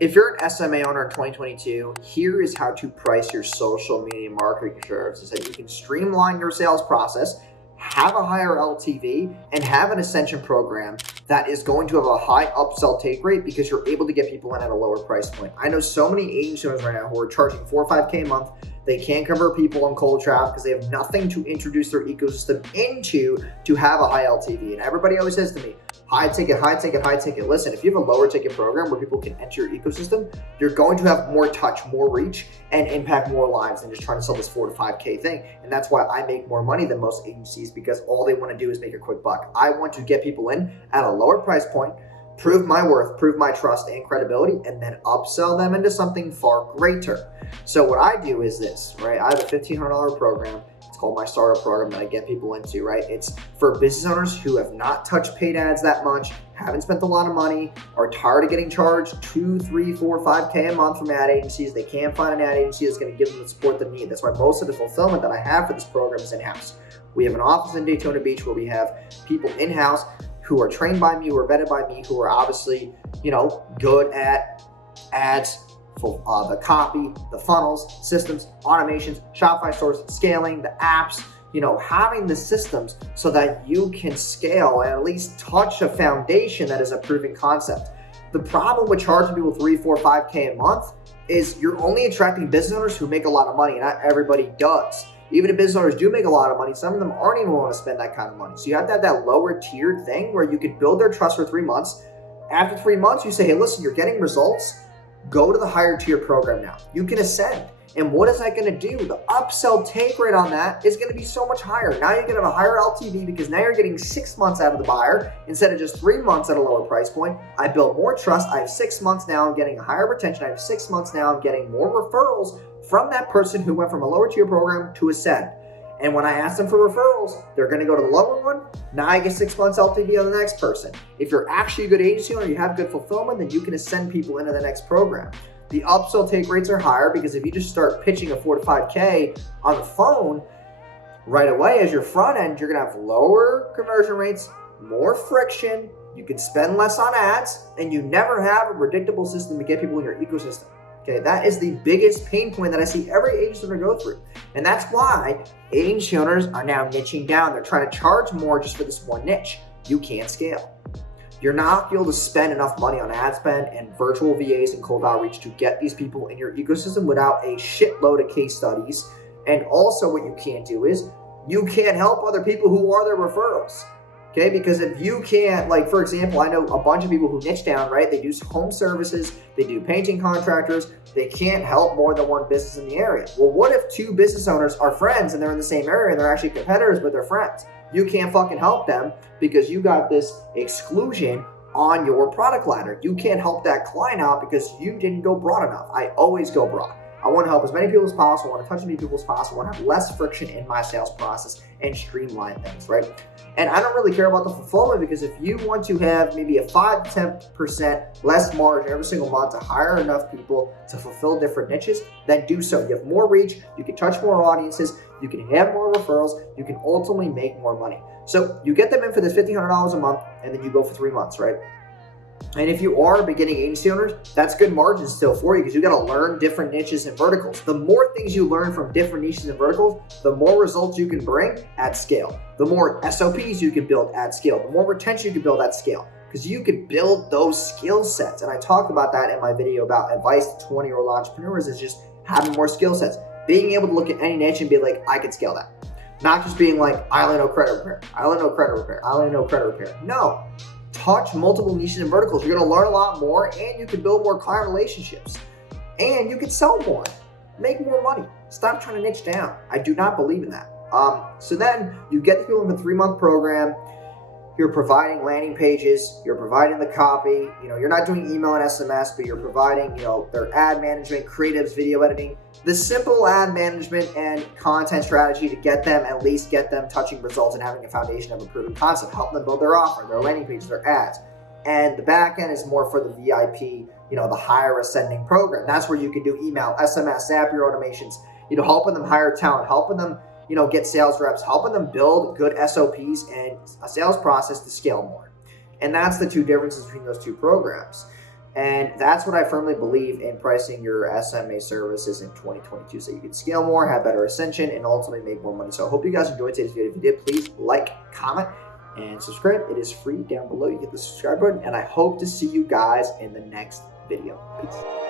If you're an SMA owner in 2022, here is how to price your social media marketing services so that you can streamline your sales process, have a higher LTV, and have an ascension program that is going to have a high upsell take rate because you're able to get people in at a lower price point. I know so many agency owners right now who are charging $4 or $5K a month. They can't convert people on cold traffic because they have nothing to introduce their ecosystem into to have a high LTV. And everybody always says to me, high ticket, high ticket, high ticket. Listen, if you have a lower ticket program where people can enter your ecosystem, you're going to have more touch, more reach, and impact more lives than just trying to sell this $4 to $5K thing. And that's why I make more money than most agencies, because all they want to do is make a quick buck. I want to get people in at a lower price point, prove my worth, prove my trust and credibility, and then upsell them into something far greater. So what I do is this, right? I have a $1,500 program. It's called my startup program that I get people into, right? It's for business owners who have not touched paid ads that much, haven't spent a lot of money, are tired of getting charged 2, 3, 4, 5K a month from ad agencies. They can't find an ad agency that's going to give them the support they need. That's why most of the fulfillment that I have for this program is in-house. We have an office in Daytona Beach where we have people in-house who are trained by me, who are vetted by me, who are obviously, good at ads, the copy, the funnels, systems, automations, Shopify stores, scaling, the apps, having the systems so that you can scale and at least touch a foundation that is a proven concept. The problem with charging people 3, 4, 5K a month is you're only attracting business owners who make a lot of money, and not everybody does. Even if business owners do make a lot of money, some of them aren't even willing to spend that kind of money. So you have to have that lower tiered thing where you can build their trust for 3 months. After 3 months, you say, hey, listen, you're getting results. Go to the higher tier program now. You can ascend. And what is that going to do? The upsell take rate on that is going to be so much higher. Now you're going to have a higher LTV because now you're getting 6 months out of the buyer instead of just 3 months at a lower price point. I build more trust. I have 6 months now. I'm getting a higher retention. I have 6 months now. I'm getting more referrals from that person who went from a lower tier program to ascend. And when I ask them for referrals, they're going to go to the lower one. Now I get 6 months LTV on the next person. If you're actually a good agency owner, you have good fulfillment, then you can ascend people into the next program. The upsell take rates are higher because if you just start pitching a 4 to 5K on the phone right away as your front end, you're going to have lower conversion rates, more friction. You can spend less on ads, and you never have a predictable system to get people in your ecosystem. Okay, that is the biggest pain point that I see every agency owner go through. And that's why agency owners are now niching down. They're trying to charge more just for this one niche. You can't scale. You're not able to spend enough money on ad spend and virtual VAs and cold outreach to get these people in your ecosystem without a shitload of case studies. And also what you can't do is you can't help other people who are their referrals. Okay, because if you can't, like for example, I know a bunch of people who niche down, right? They do home services, they do painting contractors, they can't help more than one business in the area. Well, what if 2 business owners are friends and they're in the same area and they're actually competitors, but they're friends? You can't fucking help them because you got this exclusion on your product ladder. You can't help that client out because you didn't go broad enough. I always go broad. I want to help as many people as possible. I want to touch as many people as possible. I want to have less friction in my sales process and streamline things, right? And I don't really care about the fulfillment because if you want to have maybe a 5 to 10% less margin every single month to hire enough people to fulfill different niches, then do so. You have more reach, you can touch more audiences, you can have more referrals, you can ultimately make more money. So you get them in for this $1,500 a month and then you go for 3 months, right? And if you are beginning agency owners, that's good margin still for you because you got to learn different niches and verticals. The more things you learn from different niches and verticals, the more results you can bring at scale. The more SOPs you can build at scale. The more retention you can build at scale because you can build those skill sets. And I talked about that in my video about advice to 20-year-old entrepreneurs is just having more skill sets. Being able to look at any niche and be like, I could scale that. Not just being like, I only know credit repair. I only know credit repair. I only know credit repair. No. Touch multiple niches and verticals. You're going to learn a lot more and you can build more client relationships and you can sell more, make more money. Stop trying to niche down. I do not believe in that. So then you get the people in the 3-month program. You're providing landing pages. You're providing the copy. You're not doing email and SMS, but you're providing, their ad management, creatives, video editing, the simple ad management and content strategy to at least get them touching results and having a foundation of a proven concept, helping them build their offer, their landing pages, their ads. And the back end is more for the VIP, the higher ascending program. That's where you can do email, SMS, Zapier automations, helping them hire talent, helping them, get sales reps, helping them build good SOPs and a sales process to scale more. And that's the 2 differences between those 2 programs. And that's what I firmly believe in pricing your SMA services in 2022, so you can scale more, have better ascension, and ultimately make more money. So I hope you guys enjoyed today's video. If you did, please like, comment, and subscribe. It is free down below. You hit the subscribe button, and I hope to see you guys in the next video. Peace.